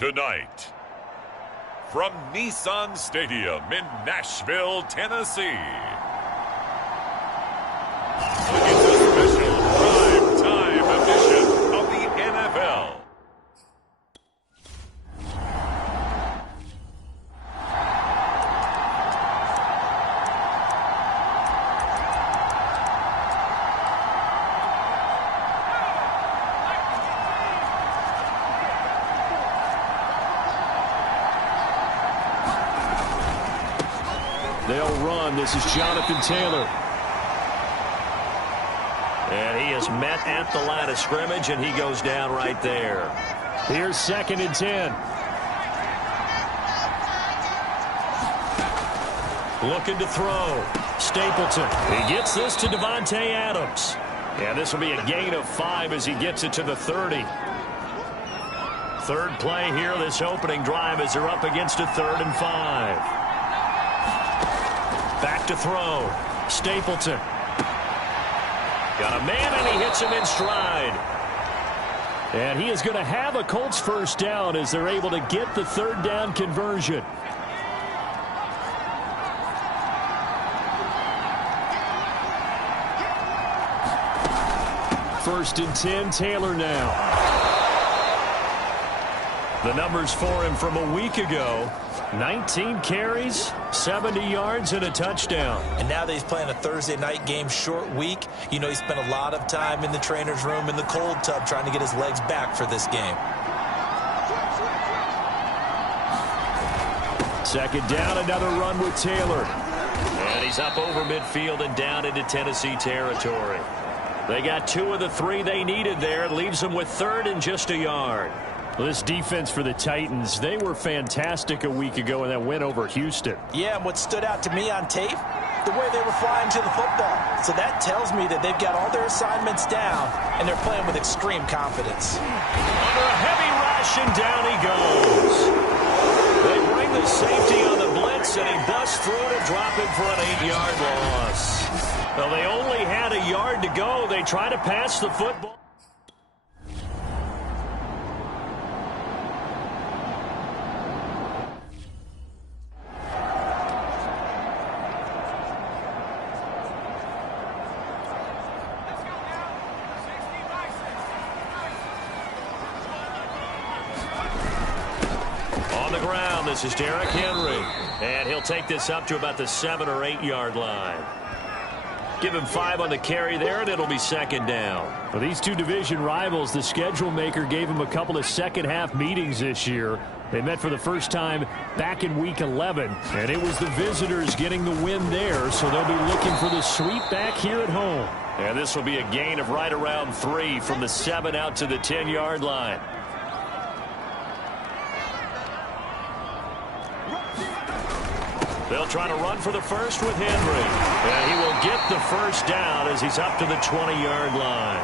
Tonight, from Nissan Stadium in Nashville, Tennessee, it's a special prime-time edition of the NFL. They'll run. This is Jonathan Taylor. And he is met at the line of scrimmage, and he goes down right there. Here's 2nd and 10. Looking to throw. Stapleton. He gets this to Davante Adams. And this will be a gain of 5 as he gets it to the 30. Third play here, this opening drive, as they're up against a 3rd and 5. Back to throw. Stapleton. Got a man, and he hits him in stride. And he is going to have a Colts first down as they're able to get the 3rd down conversion. First and 10, Taylor now. The numbers for him from a week ago: 19 carries, 70 yards, and a touchdown. And now that he's playing a Thursday night game, short week, you know he spent a lot of time in the trainer's room in the cold tub trying to get his legs back for this game. 2nd down, another run with Taylor. And he's up over midfield and down into Tennessee territory. They got 2 of the 3 they needed there. It leaves them with 3rd and just a yard. Well, this defense for the Titans, they were fantastic a week ago in that win over Houston. Yeah, and what stood out to me on tape, the way they were flying to the football. So that tells me that they've got all their assignments down, and they're playing with extreme confidence. Under a heavy rush, and down he goes. They bring the safety on the blitz, and he busts through to drop him for an 8-yard loss. Well, they only had a yard to go. They try to pass the football. This is Derrick Henry, and he'll take this up to about the 7 or 8 yard line. Give him 5 on the carry there, and it'll be 2nd down. For these two division rivals, the schedule maker gave them a couple of second-half meetings this year. They met for the first time back in Week 11, and it was the visitors getting the win there, so they'll be looking for the sweep back here at home. And this will be a gain of right around 3 from the 7 out to the 10-yard line. They'll try to run for the first with Henry. And he will get the first down as he's up to the 20-yard line.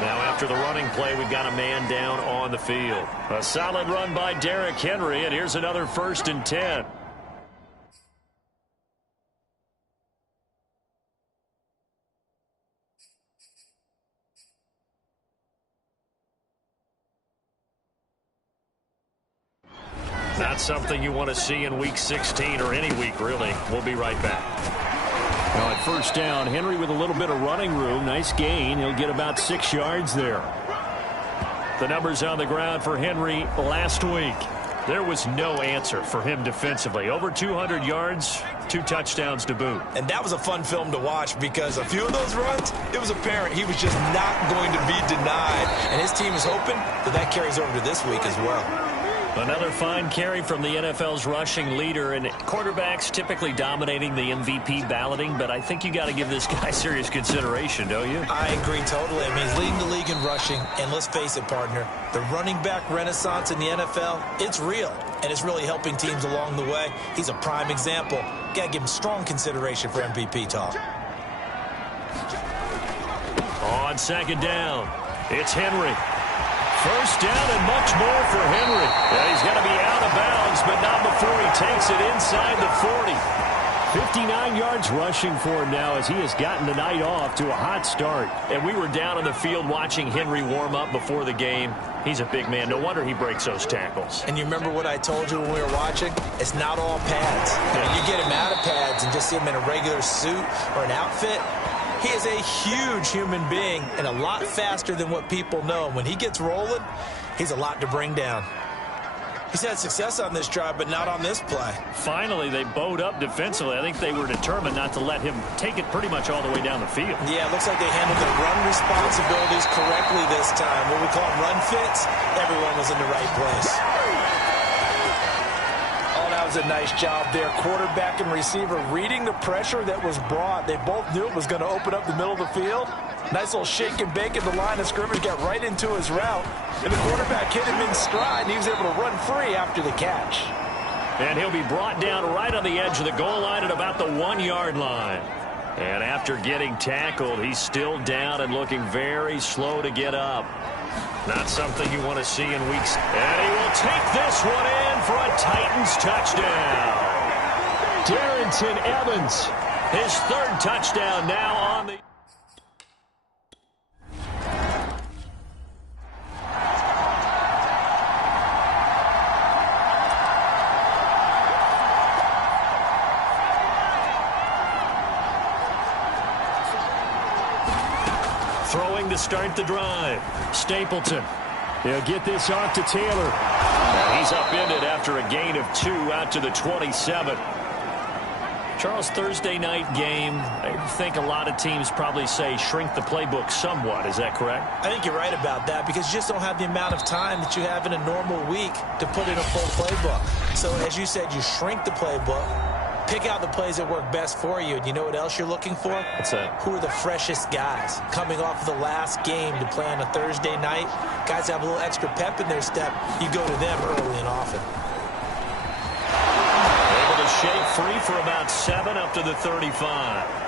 Now after the running play, we've got a man down on the field. A solid run by Derrick Henry, and here's another 1st and 10. Not something you want to see in Week 16 or any week, really. We'll be right back. Now at first down, Henry with a little bit of running room. Nice gain. He'll get about 6 yards there. The numbers on the ground for Henry last week. There was no answer for him defensively. Over 200 yards, 2 touchdowns to boot. And that was a fun film to watch because a few of those runs, it was apparent he was just not going to be denied. And his team is hoping that carries over to this week as well. Another fine carry from the NFL's rushing leader, and quarterbacks typically dominating the MVP balloting, but I think you got to give this guy serious consideration, don't you? I agree totally. I mean, he's leading the league in rushing, and let's face it, partner, the running back renaissance in the NFL, it's real, and it's really helping teams along the way. He's a prime example. Got to give him strong consideration for MVP talk. On 2nd down, it's Henry. First down and much more for Henry. Yeah, he's got to be out of bounds, but not before he takes it inside the 40. 59 yards rushing for him now as he has gotten the night off to a hot start. And we were down on the field watching Henry warm up before the game. He's a big man. No wonder he breaks those tackles. And you remember what I told you when we were watching? It's not all pads. You get him out of pads and just see him in a regular suit or an outfit. He is a huge human being and a lot faster than what people know. When he gets rolling, he's a lot to bring down. He's had success on this drive, but not on this play. Finally, they bowed up defensively. I think they were determined not to let him take it pretty much all the way down the field. Yeah, it looks like they handled their run responsibilities correctly this time. What we call them run fits, everyone was in the right place. Oh, that was a nice job there. Quarterback and receiver reading the pressure that was brought. They both knew it was going to open up the middle of the field. Nice little shake and bake at the line of scrimmage, got right into his route. And the quarterback hit him in stride, and he was able to run free after the catch. And he'll be brought down right on the edge of the goal line at about the 1-yard line. And after getting tackled, he's still down and looking very slow to get up. Not something you want to see in weeks. And he will take this one in for a Titans touchdown. Darrington Evans, his third touchdown now on the... Throwing to start the drive. Stapleton. He'll get this off to Taylor. And he's upended after a gain of 2 out to the 27. Charles, Thursday night game, I think a lot of teams probably say shrink the playbook somewhat. Is that correct? I think you're right about that because you just don't have the amount of time that you have in a normal week to put in a full playbook. So as you said, you shrink the playbook. Pick out the plays that work best for you. And you know what else you're looking for? What's that? Who are the freshest guys coming off of the last game to play on a Thursday night? Guys have a little extra pep in their step. You go to them early and often. Able to shake free for about 7 up to the 35.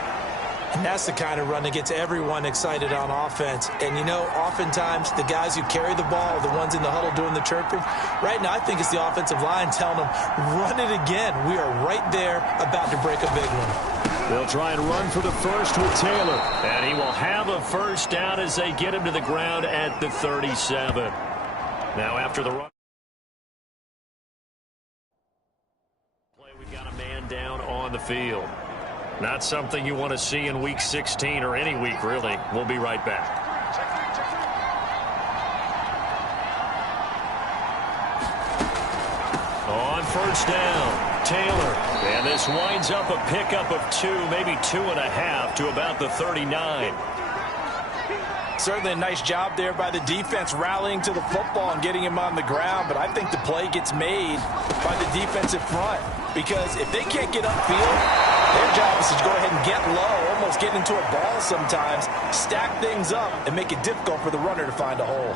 And that's the kind of run that gets everyone excited on offense. And, you know, oftentimes the guys who carry the ball are the ones in the huddle doing the chirping. Right now, I think it's the offensive line telling them, run it again. We are right there about to break a big one. They'll try and run for the first with Taylor. And he will have a first down as they get him to the ground at the 37. Now after the run. We've got a man down on the field. Not something you want to see in Week 16 or any week, really. We'll be right back. On first down, Taylor. And this winds up a pickup of 2, maybe 2.5 to about the 39. Certainly a nice job there by the defense rallying to the football and getting him on the ground. But I think the play gets made by the defensive front. Because if they can't get upfield, their job is to go ahead and get low, almost get into a ball sometimes, stack things up, and make it difficult for the runner to find a hole.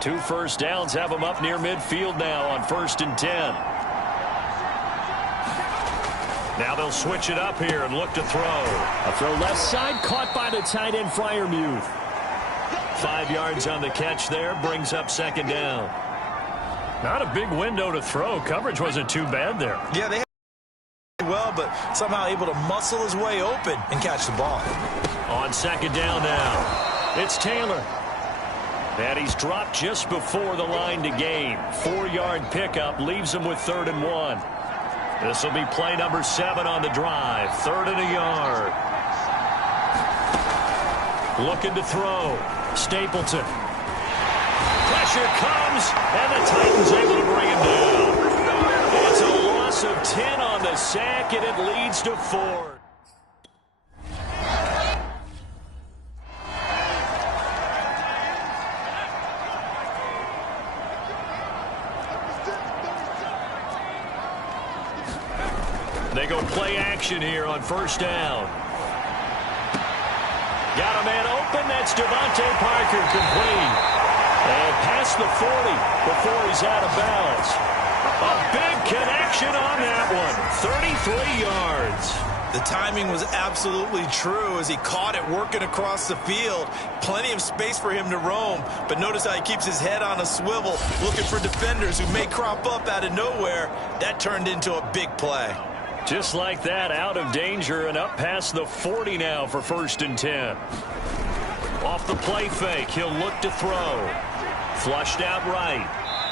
Two first downs have them up near midfield now on 1st and 10. Now they'll switch it up here and look to throw. A throw left side, caught by the tight end Freiermuth. 5 yards on the catch there, brings up 2nd down. Not a big window to throw. Coverage wasn't too bad there. Yeah, they had well, but somehow able to muscle his way open and catch the ball. On 2nd down now, it's Taylor. And he's dropped just before the line to gain. 4-yard pickup leaves him with 3rd and 1. This will be play number 7 on the drive. 3rd and a yard. Looking to throw. Stapleton. Pressure comes, and the Titans able to bring him down. It's a loss of 10 on the sack, and it leads to 4. They go play action here on 1st down. Got a man open. That's Devontae Parker complete. And past the 40 before he's out of bounds. A big connection on that one. 33 yards. The timing was absolutely true as he caught it working across the field. Plenty of space for him to roam. But notice how he keeps his head on a swivel, looking for defenders who may crop up out of nowhere. That turned into a big play. Just like that, out of danger and up past the 40 now for 1st and 10. Off the play fake, he'll look to throw. Flushed out right.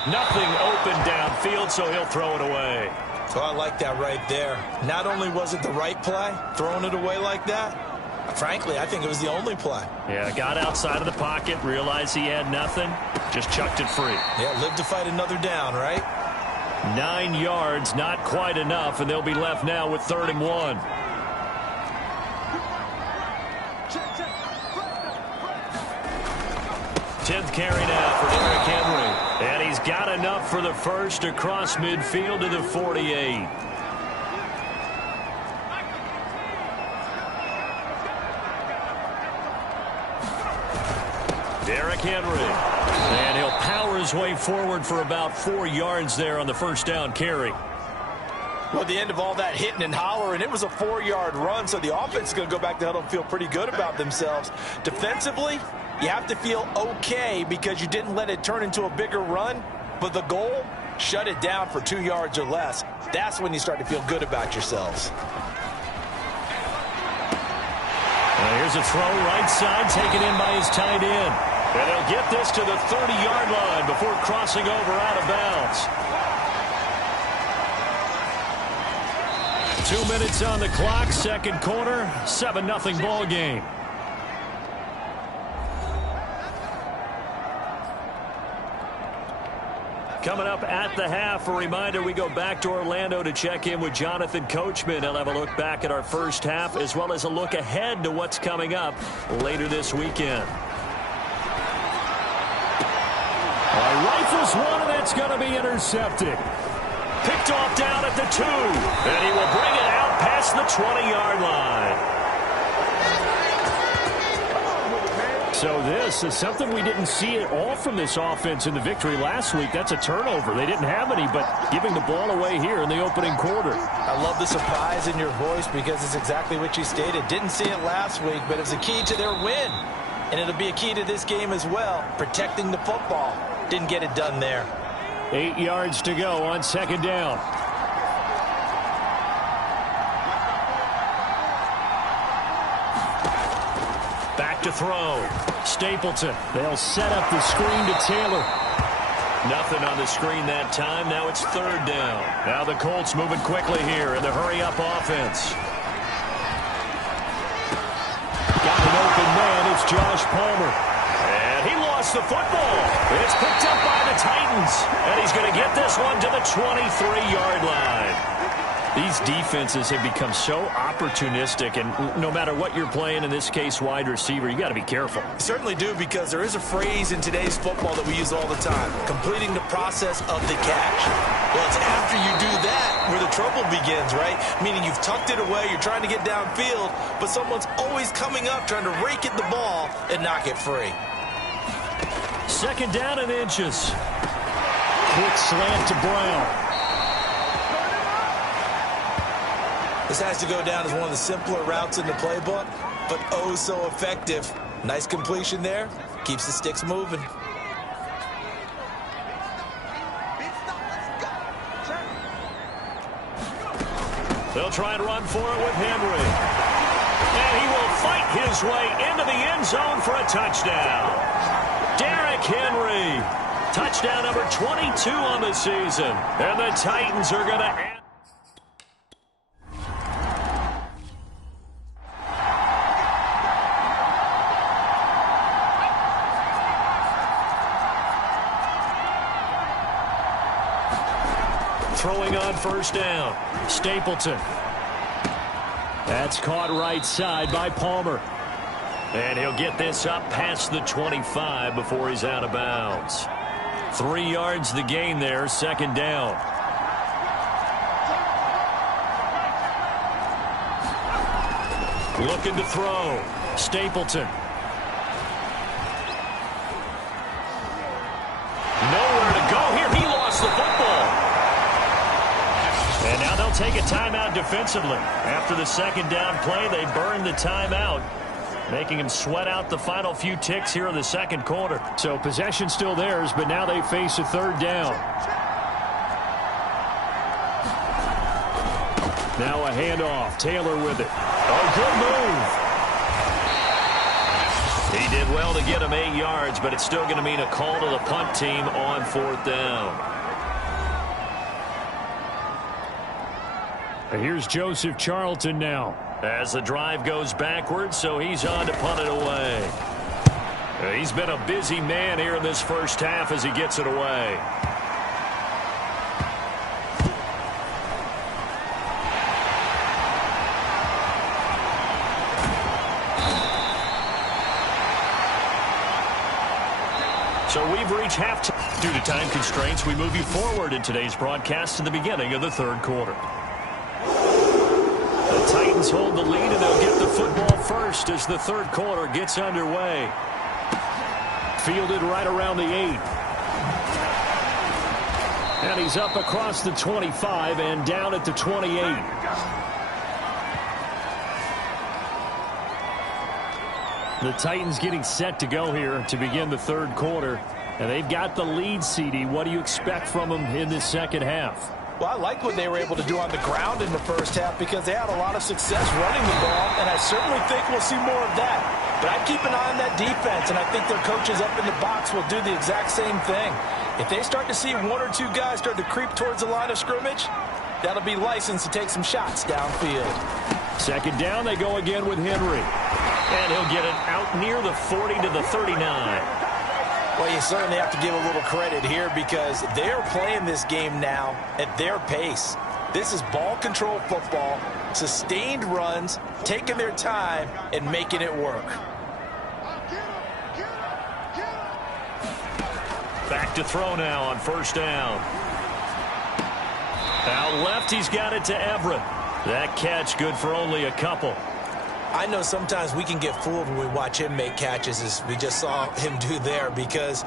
Nothing open downfield, so he'll throw it away. Oh, I like that right there. Not only was it the right play, throwing it away like that, frankly, I think it was the only play. Yeah, got outside of the pocket, realized he had nothing, just chucked it free. Yeah, live to fight another down, right? 9 yards, not quite enough, and they'll be left now with 3rd and 1. Tenth carry now for Derrick Henry. And he's got enough for the first across midfield to the 48. Derrick Henry. And he'll power his way forward for about 4 yards there on the 1st down carry. Well, at the end of all that hitting and hollering, it was a 4-yard run, so the offense is going to go back to huddle and feel pretty good about themselves. Defensively, you have to feel okay because you didn't let it turn into a bigger run, but the goal, shut it down for 2 yards or less. That's when you start to feel good about yourselves. Here's a throw right side taken in by his tight end. And they'll get this to the 30-yard line before crossing over out of bounds. 2 minutes on the clock, second quarter, 7-0 ball game. Coming up at the half, a reminder, we go back to Orlando to check in with Jonathan Coachman. He'll have a look back at our first half as well as a look ahead to what's coming up later this weekend. Rifles one, and that's going to be intercepted. Picked off down at the 2, and he will bring it out past the 20-yard line. So this is something we didn't see at all from this offense in the victory last week. That's a turnover. They didn't have any, but giving the ball away here in the opening quarter. I love the surprise in your voice because it's exactly what you stated. Didn't see it last week, but it was a key to their win. And it'll be a key to this game as well, protecting the football. Didn't get it done there. 8 yards to go on 2nd down. Back to throw. Stapleton. They'll set up the screen to Taylor. Nothing on the screen that time. Now it's 3rd down. Now the Colts moving quickly here in the hurry-up offense. Got an open man. It's Josh Palmer. And he lost the football. It's picked up by the Titans. And he's going to get this one to the 23-yard line. These defenses have become so opportunistic, and no matter what you're playing, in this case wide receiver, you got to be careful. You certainly do, because there is a phrase in today's football that we use all the time, completing the process of the catch. Well, it's after you do that where the trouble begins, right? Meaning you've tucked it away, you're trying to get downfield, but someone's always coming up trying to rake at the ball and knock it free. 2nd down and inches. Quick slant to Brown. This has to go down as one of the simpler routes in the playbook, but oh so effective. Nice completion there. Keeps the sticks moving. They'll try and run for it with Henry. And he will fight his way into the end zone for a touchdown. Derrick Henry. Touchdown number 22 on the season. And the Titans are going to add. Throwing on 1st down. Stapleton. That's caught right side by Palmer. And he'll get this up past the 25 before he's out of bounds. 3 yards the gain there, 2nd down. Looking to throw. Stapleton. Nowhere to go here. He lost the football. And now they'll take a timeout defensively. After the 2nd down play, they burned the timeout, making him sweat out the final few ticks here in the 2nd quarter. So possession still theirs, but now they face a 3rd down. Now a handoff. Taylor with it. Oh, good move. He did well to get him 8 yards, but it's still going to mean a call to the punt team on 4th down. And here's Joseph Charlton now. As the drive goes backwards, so he's on to punt it away. He's been a busy man here in this first half as he gets it away. So we've reached halftime. Due to time constraints, we move you forward in today's broadcast to the beginning of the 3rd quarter. The Titans hold the lead, and they'll get the football first as the 3rd quarter gets underway. Fielded right around the 8. And he's up across the 25 and down at the 28. The Titans getting set to go here to begin the 3rd quarter. And they've got the lead, CD. What do you expect from them in this second half? Well, I like what they were able to do on the ground in the first half because they had a lot of success running the ball, and I certainly think we'll see more of that. But I'd keep an eye on that defense, and I think their coaches up in the box will do the exact same thing. If they start to see 1 or 2 guys start to creep towards the line of scrimmage, that'll be licensed to take some shots downfield. 2nd down, they go again with Henry. And he'll get it out near the 40 to the 39. Well, you certainly have to give a little credit here because they're playing this game now at their pace. This is ball control football, sustained runs, taking their time, and making it work. Back to throw now on 1st down. Out left, he's got it to Everett. That catch good for only a couple. I know sometimes we can get fooled when we watch him make catches, as we just saw him do there, because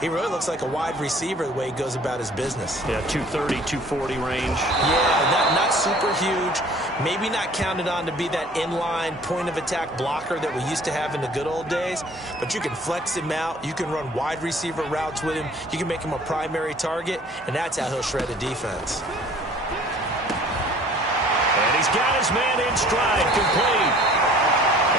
he really looks like a wide receiver the way he goes about his business. Yeah, 230, 240 range. Yeah, not super huge. Maybe not counted on to be that inline point-of-attack blocker that we used to have in the good old days, but you can flex him out. You can run wide receiver routes with him. You can make him a primary target, and that's how he'll shred a defense. And he's got his man in stride, complete.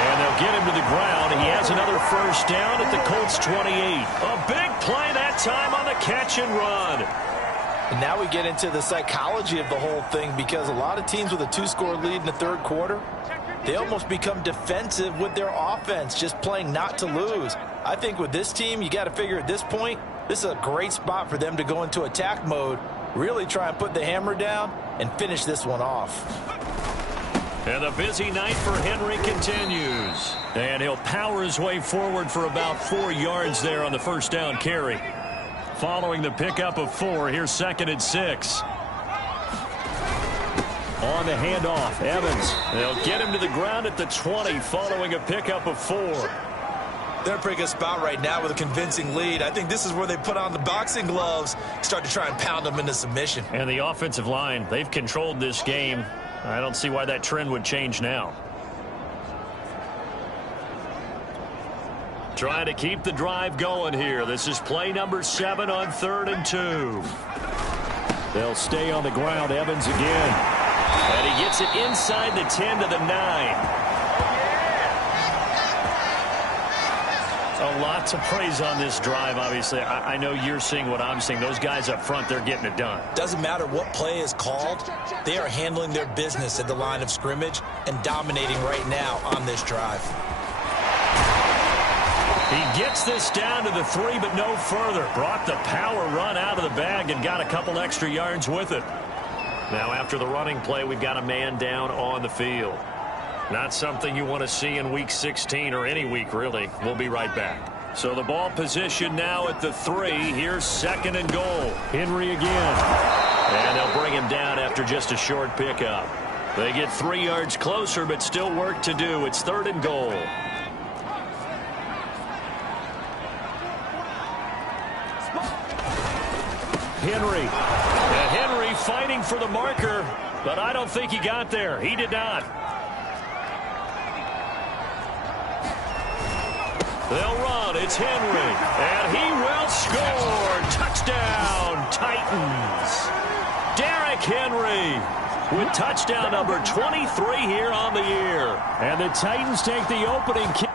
And they'll get him to the ground. He has another 1st down at the Colts 28. A big play that time on the catch and run. And now we get into the psychology of the whole thing because a lot of teams with a 2-score lead in the 3rd quarter, they almost become defensive with their offense, just playing not to lose. I think with this team, you got to figure at this point, this is a great spot for them to go into attack mode, really try and put the hammer down and finish this one off. And the busy night for Henry continues. And he'll power his way forward for about 4 yards there on the 1st down carry. Following the pickup of 4, here's 2nd and 6. On the handoff, Evans. They'll get him to the ground at the 20 following a pickup of 4. They're in a pretty good spot right now with a convincing lead. I think this is where they put on the boxing gloves, start to try and pound them into submission. And the offensive line, they've controlled this game. I don't see why that trend would change now. Trying to keep the drive going here. This is play number 7 on 3rd and 2. They'll stay on the ground. Evans again. And he gets it inside the 10 to the 9. A lot to praise on this drive, obviously. I know you're seeing what I'm seeing. Those guys up front, they're getting it done. Doesn't matter what play is called. They are handling their business at the line of scrimmage and dominating right now on this drive. He gets this down to the 3, but no further. Brought the power run out of the bag and got a couple extra yards with it. Now, after the running play, we've got a man down on the field. Not something you want to see in Week 16 or any week, really. We'll be right back. So the ball position now at the 3. Here's 2nd and goal. Henry again. And they'll bring him down after just a short pickup. They get 3 yards closer, but still work to do. It's 3rd and goal. Henry. And Henry fighting for the marker, but I don't think he got there. He did not. They'll run. It's Henry. And he will score. Touchdown, Titans. Derrick Henry. with touchdown number 23 here on the year. And the Titans take the opening kick.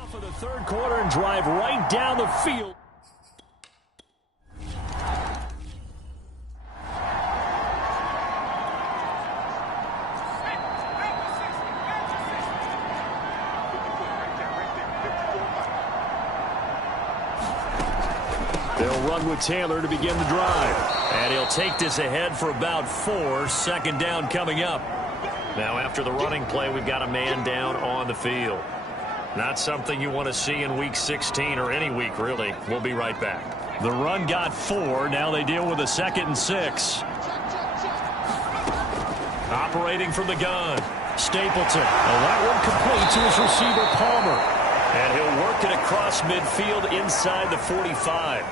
Off of the third quarter and drive right down the field. They'll run with Taylor to begin the drive. And he'll take this ahead for about 4. Second down coming up. Now after the running play, we've got a man down on the field. Not something you want to see in Week 16 or any week, really. We'll be right back. The run got 4. Now they deal with a 2nd and 6. Operating from the gun. Stapleton. That one complete to his receiver, Palmer. And he'll work it across midfield inside the 45.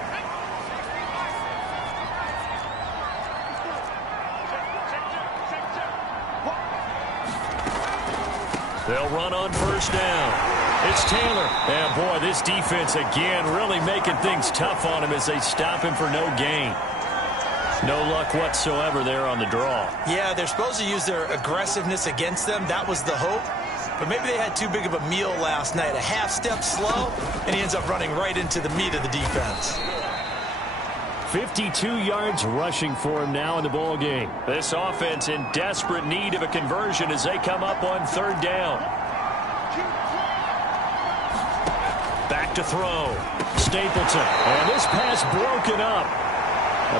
They'll run on first down. It's Taylor. And, boy, this defense, again, really making things tough on him as they stop him for no gain. No luck whatsoever there on the draw. Yeah, they're supposed to use their aggressiveness against them. That was the hope. But maybe they had too big of a meal last night. A half step slow, and he ends up running right into the meat of the defense. 52 yards rushing for him now in the ball game. This offense in desperate need of a conversion as they come up on third down. Back to throw. Stapleton. And this pass broken up.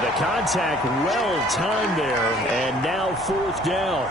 The contact well timed there. And now fourth down.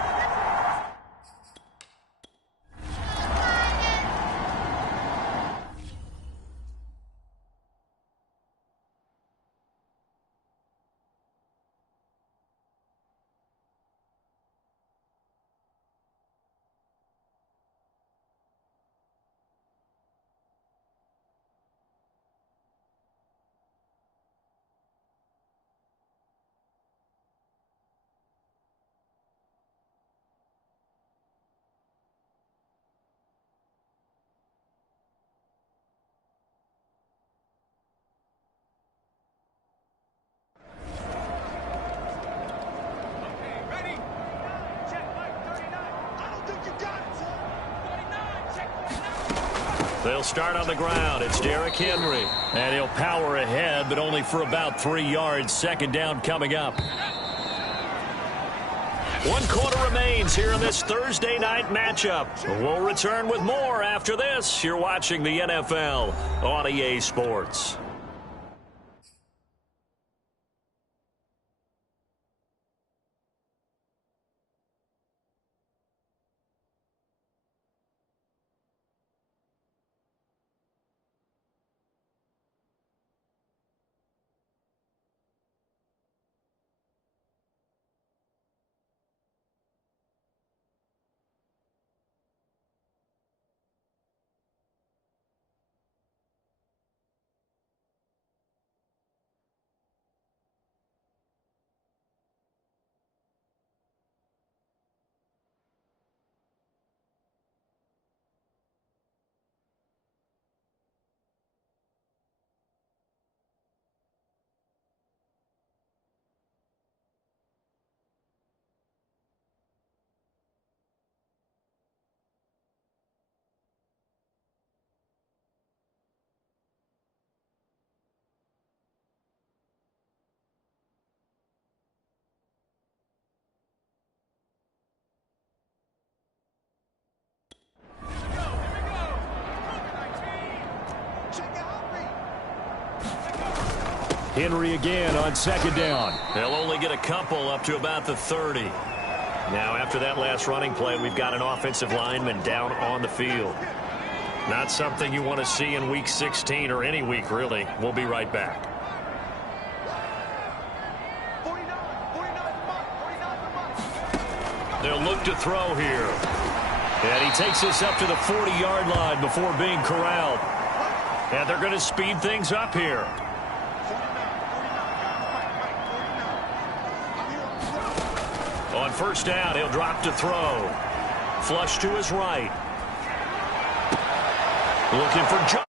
They'll start on the ground. It's Derrick Henry. And he'll power ahead, but only for about 3 yards. Second down coming up. 1 quarter remains here in this Thursday night matchup. We'll return with more after this. You're watching the NFL on EA Sports. Henry again on second down. They'll only get a couple up to about the 30. Now, after that last running play, we've got an offensive lineman down on the field. Not something you want to see in Week 16 or any week, really. We'll be right back. They'll look to throw here. And he takes this up to the 40-yard line before being corralled. And they're going to speed things up here. On first down, he'll drop to throw. Flush to his right. Looking for